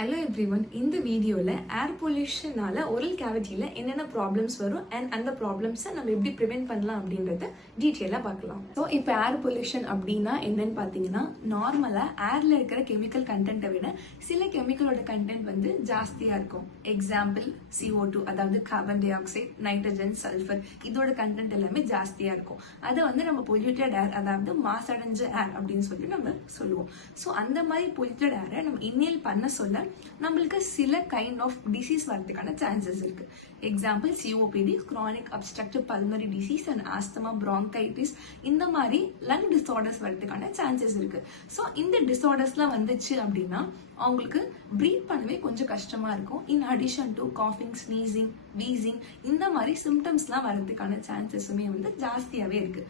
Hello everyone, இந்த வீடியோல ஏர் பொல்யூஷனால oral cavityல என்னென்ன ப்ராப்ளம்ஸ் வரும் and அந்த ப்ராப்ளம்ஸை நம்ம எப்படி ப்ரிவென்ட் பண்ணலாம் அப்படின்றத டீட்டெயிலாக பார்க்கலாம். ஸோ இப்போ ஏர் பொல்யூஷன் அப்படின்னா என்னன்னு பார்த்தீங்கன்னா நார்மலாக ஏர்ல இருக்கிற கெமிக்கல் கண்டென்ட்டை விட சில கெமிக்கலோட கண்டென்ட் வந்து ஜாஸ்தியாக இருக்கும். எக்ஸாம்பிள் CO2, அதாவது carbon di oxide, nitrogen, sulphur, இதோட கண்டென்ட் எல்லாமே ஜாஸ்தியாக இருக்கும். அதை வந்து நம்ம பொல்யூட்டட் ஏர், அதாவது மாசடைஞ்ச ஏர் அப்படின்னு சொல்லி நம்ம சொல்லுவோம். ஸோ அந்த மாதிரி பொல்யூட்டட் ஏரை நம்ம இன்னேல் பண்ண சொல்ல நம்மளுக்கு சில கைண்ட் ஆஃப் டிசீஸ் வரதுக்கான சான்சஸ் இருக்கு. Example COPD, chronic obstructive pulmonary disease and asthma, bronchitis, இந்த மாதிரி லங் டிசார்டர்ஸ் வரதுக்கான சான்சஸ் இருக்கு. ஸோ இந்த டிசார்டர்ஸ்லாம் வந்துச்சு அப்படின்னா அவங்களுக்கு ப்ரீத் பண்ணவே கொஞ்சம் கஷ்டமா இருக்கும். இன் அடிஷன் டு காஃபிங், ஸ்னீசிங், வீசிங், இந்த மாதிரி சிம்டம்ஸ்லாம் வரதுக்கான சான்சஸுமே வந்து ஜாஸ்தியாவே இருக்கு.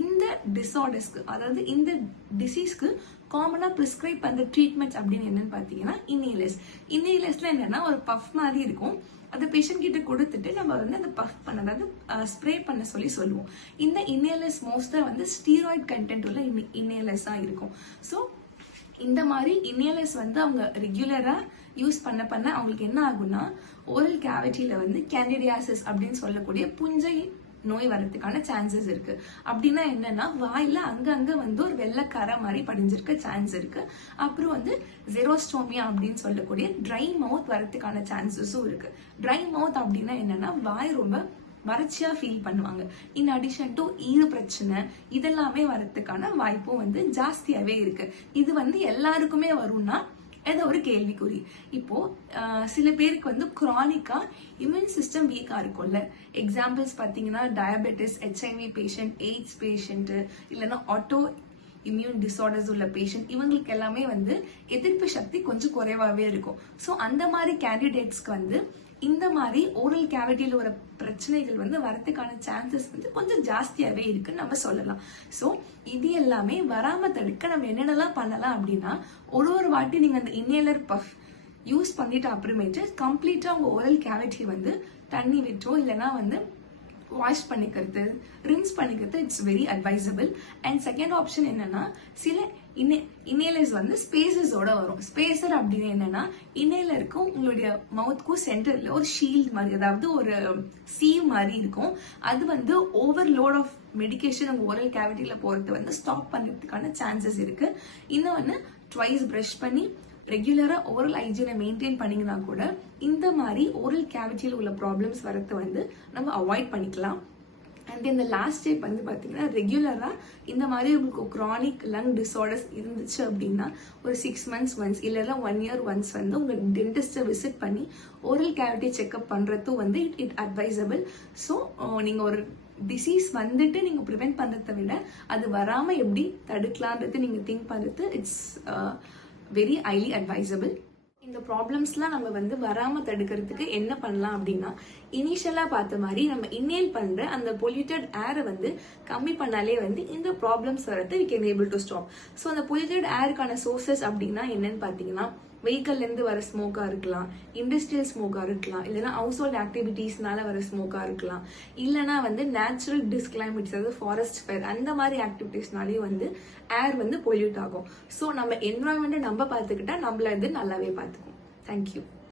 இந்த டிசார்டர்ஸ்க்கு, அதாவது இந்த டிசீஸ்க்கு காமனா பிரிஸ்கிரைப் பண்ற ட்ரீட்மெண்ட்ஸ் அப்படின்னு என்னன்னு பாத்தீங்கன்னா இன்னேலர்ஸ்ல என்னன்னா ஒரு பஃப் மாதிரி இருக்கும். அந்த பேஷண்ட் கிட்ட கொடுத்துட்டு நம்ம வந்து அந்த பஃப் பண்ண, அதாவது ஸ்ப்ரே பண்ண சொல்லுவோம். இந்த இன்னேலர்ஸ் மோஸ்டா வந்து ஸ்டீராய்ட் கண்டென்ட் உள்ள இன்னேலர்ஸா இருக்கும். ஸோ இந்த மாதிரி இன்னேலர்ஸ் வந்து அவங்க ரெகுலரா யூஸ் பண்ண அவங்களுக்கு என்ன ஆகும்னா ஓரல் கேவிட்டியில வந்து கேண்டிடியாசிஸ் அப்படின்னு சொல்லக்கூடிய புஞ்சை நோய் வரதுக்கான சான்சஸ் இருக்கு. அப்படின்னா என்னன்னா வாயில அங்கங்க வந்து ஒரு வெள்ளக்கார மாதிரி படிஞ்சிருக்க சான்ஸ் இருக்கு. அப்புறம் வந்து ஜெரோஸ்டோமியா அப்படின்னு சொல்லக்கூடிய ட்ரை மவுத் வரதுக்கான சான்சஸும் இருக்கு. ட்ரை மவுத் அப்படின்னா என்னன்னா வாய் ரொம்ப வறட்சியா ஃபீல் பண்ணுவாங்க. இன் அடிஷன் டு ஈறு பிரச்சனை இதெல்லாமே வரதுக்கான வாய்ப்பும் வந்து ஜாஸ்தியாவே இருக்கு. இது வந்து எல்லாருக்குமே வரும்னா ஏதோ ஒரு கேள்விக்குறி. இப்போ சில பேருக்கு வந்து குரானிக்கா இம்யூன் சிஸ்டம் வீக்கா இருக்கும்ல. எக்ஸாம்பிள்ஸ் பாத்தீங்கன்னா diabetes, HIV patient, AIDS patient, இல்லைன்னா ஆட்டோ இம்யூன் டிசார்டர்ஸ் உள்ள பேஷண்ட், இவங்களுக்கு எல்லாமே வந்து எதிர்ப்பு சக்தி கொஞ்சம் குறைவாவே இருக்கும். ஸோ அந்த மாதிரி கேண்டிடேட்ஸ்க்கு வந்து இந்த மாதிரி ஓரல் கேவிட்டியில ஒரு பிரச்சனைகள் வந்து வரதுக்கான சான்சஸ் வந்து கொஞ்சம் ஜாஸ்தியாவே இருக்குன்னு நம்ம சொல்லலாம். ஸோ இது எல்லாமே வராம தடுக்க நம்ம என்னென்னலாம் பண்ணலாம் அப்படின்னா, ஒரு வாட்டி நீங்க அந்த இன்னேலர் பஃப் யூஸ் பண்ணிட்டு அப்புறமேட்டு கம்ப்ளீட்டா உங்க ஓரல் கேவிட்டி வந்து தண்ணி விட்டோ இல்லைன்னா வந்து வாஷ் பண்ணிக்கிறது, ரின்ஸ் பண்ணிக்கிறது it's very advisable. And second option என்னன்னா, சில இன்னேலர்ஸ் வந்து ஸ்பேசஸோட வரும். ஸ்பேசர் அப்படின்னு என்னன்னா இன்னேலருக்கும் உங்களுடைய மவுத்க்கும் சென்டர்ல ஒரு ஷீல்ட் மாதிரி, அதாவது ஒரு சீவ் மாதிரி இருக்கும். அது வந்து ஓவர்லோட் ஆஃப் மெடிகேஷன் உங்க ஓரல் கேவிட்டியில போறது வந்து ஸ்டாப் பண்றதுக்கான சான்சஸ் இருக்கு. இன்னொன்னு ட்வைஸ் பிரஷ் பண்ணி ரெகுலரா ஓரல் ஹைஜீனை மெயின்டைன் பண்ணீங்கன்னா கூட இந்த மாதிரி ஓரல் கேவிட்டியில் உள்ள ப்ராப்ளம்ஸ் வரது வந்து நம்ம அவாய்ட் பண்ணிக்கலாம். அண்ட் இந்த லாஸ்ட் ஸ்டெப் வந்து பார்த்தீங்கன்னா ரெகுலரா இந்த மாதிரி உங்களுக்கு க்ரானிக் லங் டிசார்டர்ஸ் இருந்துச்சு அப்படின்னா ஒரு 6 months ஒன்ஸ் இல்லைன்னா 1 year ஒன்ஸ் வந்து உங்க டென்டிஸ்ட்டை விசிட் பண்ணி ஓரல் கேவிட்டி செக்அப் பண்றதும் வந்து இட் அட்வைசபிள். ஸோ நீங்க ஒரு டிசீஸ் வந்துட்டு நீங்க ப்ரிவென்ட் பண்றதை விட அது வராம எப்படி தடுக்கலான்றது நீங்க திங்க் பண்றது இட்ஸ் வெரி ஹைலி அட்வைசபிள். இந்த ப்ராப்ளம்ஸ்லாம் நம்ம வந்து வராம தடுக்கிறதுக்கு என்ன பண்ணலாம் அப்படின்னா, இனிஷியலா பார்த்த மாதிரி நம்ம இன்னேல் பண்ற அந்த பொல்யூட்டட் ஏரை வந்து கம்மி பண்ணாலே வந்து இந்த ப்ராப்ளம்ஸ் வரது we can able to stop. So அந்த பொல்யூட்டட் ஏருக்கான சோர்சஸ் அப்படின்னா என்னன்னு பார்த்தீங்கன்னா, வெஹிக்கல்ல இருந்து வர ஸ்மோக்கா இருக்கலாம், இண்டஸ்ட்ரியல் ஸ்மோக்கா இருக்கலாம், இல்லைன்னா ஹவுஸ் ஹோல்ட் ஆக்டிவிட்டீஸ்னால வர ஸ்மோக்கா இருக்கலாம், இல்லைன்னா வந்து நேச்சுரல் டிஸ்கிளைமேட்ஸ், அதாவது ஃபாரஸ்ட் ஃபயர், அந்த மாதிரி ஆக்டிவிட்டீஸ்னாலேயும் வந்து ஏர் வந்து பொல்யூட் ஆகும். ஸோ நம்ம என்வரான்மெண்ட்டை நம்ம பார்த்துக்கிட்டா நம்மள இது நல்லாவே பார்த்துக்கும். தேங்க்யூ.